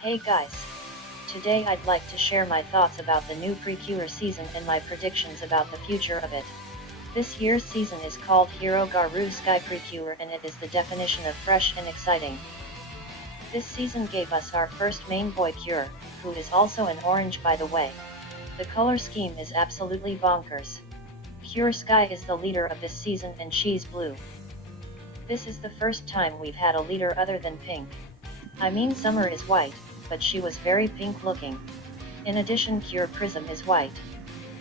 Hey guys! Today I'd like to share my thoughts about the new Precure season and my predictions about the future of it. This year's season is called Hirogaru Sky Precure and it is the definition of fresh and exciting. This season gave us our first main boy Cure, who is also an orange by the way. The color scheme is absolutely bonkers. Cure Sky is the leader of this season and she's blue. This is the first time we've had a leader other than pink. I mean Summer is white, but she was very pink looking. In addition Cure Prism is white.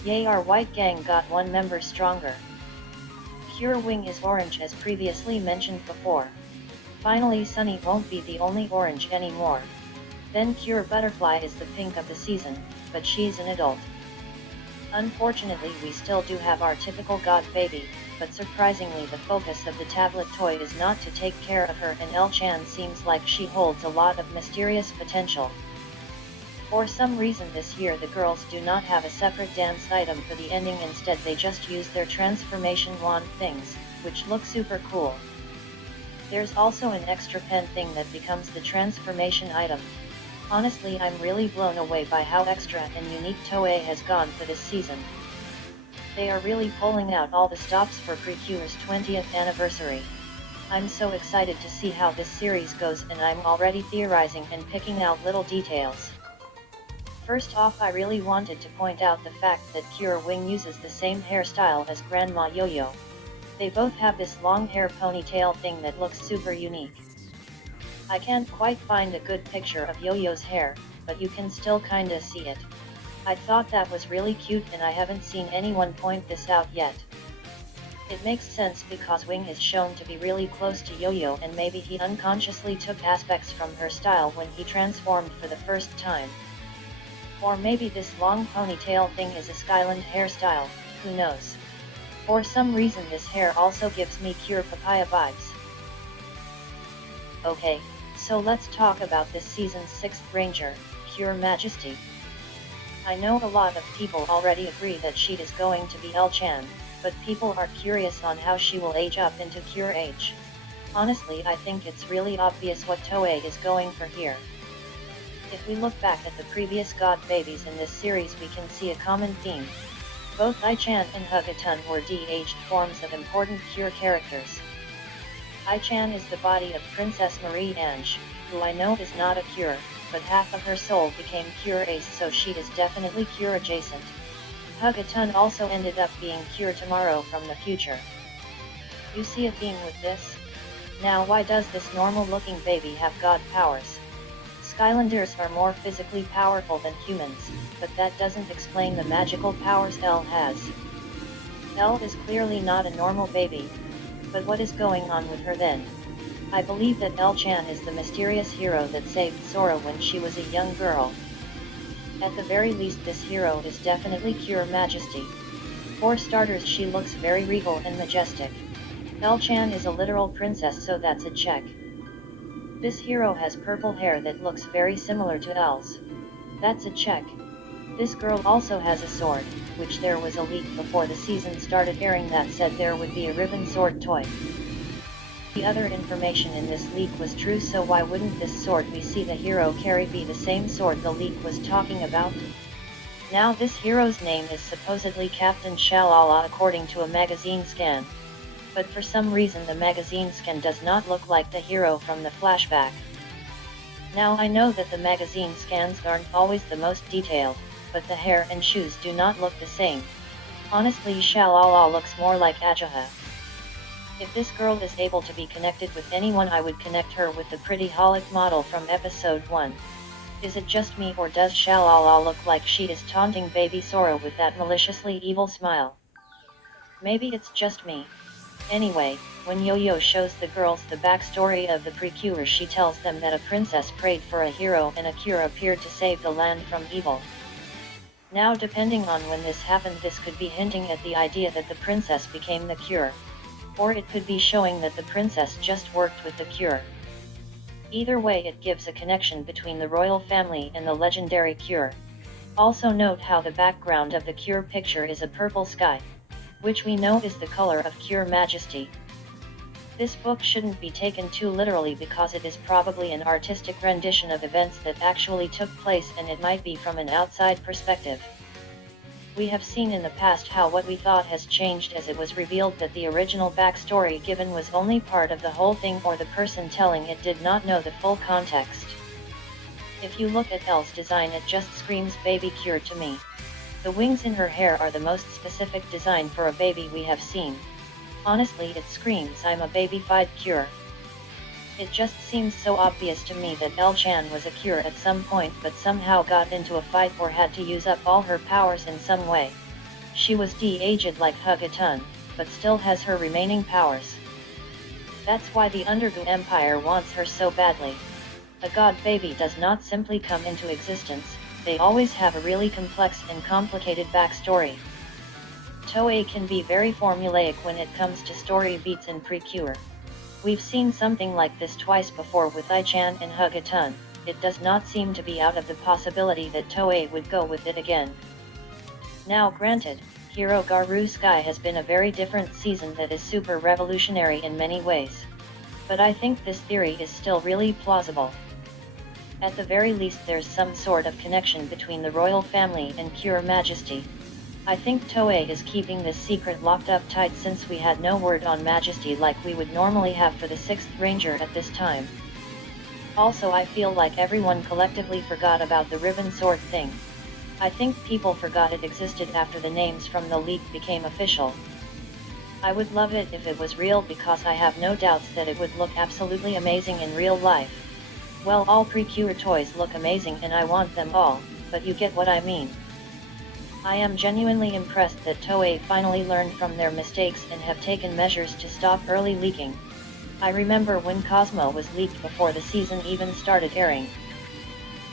Yay, our white gang got one member stronger. Cure Wing is orange as previously mentioned before. Finally Sunny won't be the only orange anymore. Then Cure Butterfly is the pink of the season, but she's an adult. Unfortunately we still do have our typical god baby, but surprisingly the focus of the tablet toy is not to take care of her and L-chan seems like she holds a lot of mysterious potential. For some reason this year the girls do not have a separate dance item for the ending, instead they just use their transformation wand things, which look super cool. There's also an extra pen thing that becomes the transformation item. Honestly I'm really blown away by how extra and unique Toei has gone for this season. They are really pulling out all the stops for Precure's 20th anniversary. I'm so excited to see how this series goes and I'm already theorizing and picking out little details. First off, I really wanted to point out the fact that Cure Wing uses the same hairstyle as Grandma Yo-Yo. They both have this long hair ponytail thing that looks super unique. I can't quite find a good picture of Yo-Yo's hair, but you can still kinda see it. I thought that was really cute and I haven't seen anyone point this out yet. It makes sense because Wing is shown to be really close to Yo-Yo and maybe he unconsciously took aspects from her style when he transformed for the first time. Or maybe this long ponytail thing is a Skyland hairstyle, who knows. For some reason this hair also gives me Cure Papaya vibes. Okay, so let's talk about this season's 6th ranger, Cure Majesty. I know a lot of people already agree that she is going to be L-chan, but people are curious on how she will age up into Cure age. Honestly I think it's really obvious what Toei is going for here. If we look back at the previous god babies in this series we can see a common theme. Both I-chan and Hugatun were de-aged forms of important Cure characters. I-chan is the body of Princess Marie Ange, who I know is not a Cure, but half of her soul became Cure Ace, so she is definitely Cure adjacent. Hugatun also ended up being Cure Tomorrow from the future. You see a theme with this? Now why does this normal looking baby have god powers? Skylanders are more physically powerful than humans, but that doesn't explain the magical powers L has. L is clearly not a normal baby. But what is going on with her then? I believe that L-chan is the mysterious hero that saved Sora when she was a young girl. At the very least this hero is definitely Cure Majesty. For starters she looks very regal and majestic. L-chan is a literal princess, so that's a check. This hero has purple hair that looks very similar to L's. That's a check. This girl also has a sword, which there was a leak before the season started airing that said there would be a ribbon sword toy. The other information in this leak was true, so why wouldn't this sword we see the hero carry be the same sword the leak was talking about? Now this hero's name is supposedly Captain Shalala according to a magazine scan. But for some reason the magazine scan does not look like the hero from the flashback. Now I know that the magazine scans aren't always the most detailed, but the hair and shoes do not look the same. Honestly Shalala looks more like Ajaha. If this girl is able to be connected with anyone I would connect her with the pretty Holic model from episode 1. Is it just me or does Shalala look like she is taunting baby Sora with that maliciously evil smile? Maybe it's just me. Anyway, when Yo-Yo shows the girls the backstory of the Precure she tells them that a princess prayed for a hero and a cure appeared to save the land from evil. Now depending on when this happened this could be hinting at the idea that the princess became the cure. Or it could be showing that the princess just worked with the Cure. Either way it gives a connection between the royal family and the legendary Cure. Also note how the background of the Cure picture is a purple sky, which we know is the color of Cure Majesty. This book shouldn't be taken too literally because it is probably an artistic rendition of events that actually took place, and it might be from an outside perspective. We have seen in the past how what we thought has changed as it was revealed that the original backstory given was only part of the whole thing, or the person telling it did not know the full context. If you look at Elle's design, it just screams baby cure to me. The wings in her hair are the most specific design for a baby we have seen. Honestly, it screams I'm a babyfied cure. It just seems so obvious to me that Elle-chan was a cure at some point, but somehow got into a fight or had to use up all her powers in some way. She was de-aged like Hugatun, but still has her remaining powers. That's why the Undergu Empire wants her so badly. A god baby does not simply come into existence, they always have a really complex and complicated backstory. Toei can be very formulaic when it comes to story beats in Precure. We've seen something like this twice before with Ai-chan and Hugatun. It does not seem to be out of the possibility that Toei would go with it again. Now granted, Hirogaru Sky has been a very different season that is super revolutionary in many ways. But I think this theory is still really plausible. At the very least there's some sort of connection between the royal family and Pure Majesty. I think Toei is keeping this secret locked up tight since we had no word on Majesty like we would normally have for the 6th Ranger at this time. Also, I feel like everyone collectively forgot about the ribbon sword thing. I think people forgot it existed after the names from the leak became official. I would love it if it was real because I have no doubts that it would look absolutely amazing in real life. Well, all Precure toys look amazing and I want them all, but you get what I mean. I am genuinely impressed that Toei finally learned from their mistakes and have taken measures to stop early leaking. I remember when Cosmo was leaked before the season even started airing.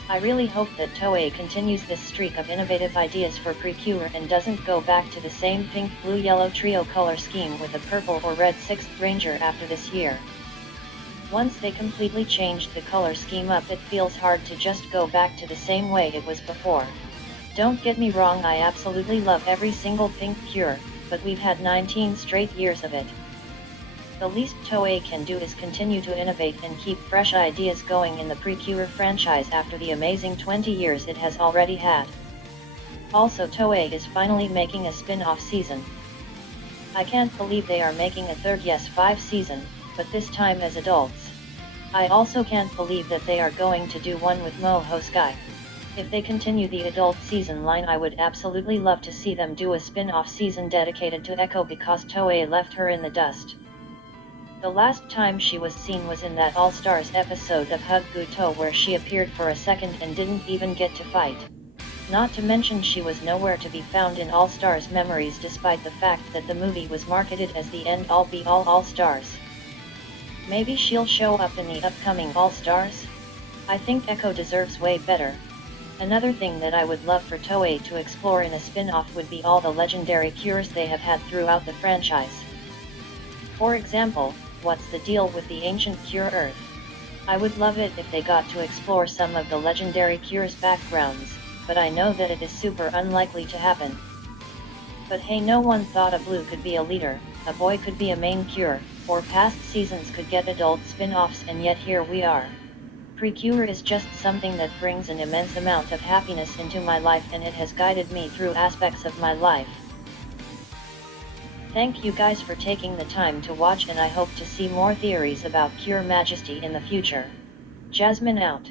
I really hope that Toei continues this streak of innovative ideas for Precure and doesn't go back to the same pink, blue, yellow trio color scheme with a purple or red 6th Ranger after this year. Once they completely changed the color scheme up, it feels hard to just go back to the same way it was before. Don't get me wrong, I absolutely love every single pink cure, but we've had 19 straight years of it. The least Toei can do is continue to innovate and keep fresh ideas going in the Precure franchise after the amazing 20 years it has already had. Also, Toei is finally making a spin-off season. I can't believe they are making a third, yes 5 season, but this time as adults. I also can't believe that they are going to do one with Moho Sky. If they continue the adult season line, I would absolutely love to see them do a spin-off season dedicated to Echo because Toei left her in the dust. The last time she was seen was in that All-Stars episode of Huguto where she appeared for a second and didn't even get to fight. Not to mention she was nowhere to be found in All-Stars memories despite the fact that the movie was marketed as the end-all be-all All-Stars. Maybe she'll show up in the upcoming All-Stars? I think Echo deserves way better. Another thing that I would love for Toei to explore in a spin-off would be all the legendary cures they have had throughout the franchise. For example, what's the deal with the ancient cure Earth? I would love it if they got to explore some of the legendary cures' backgrounds, but I know that it is super unlikely to happen. But hey, no one thought a blue could be a leader, a boy could be a main cure, or past seasons could get adult spin-offs, and yet here we are. Precure is just something that brings an immense amount of happiness into my life, and it has guided me through aspects of my life. Thank you guys for taking the time to watch, and I hope to see more theories about Pure Majesty in the future. Jasmine out.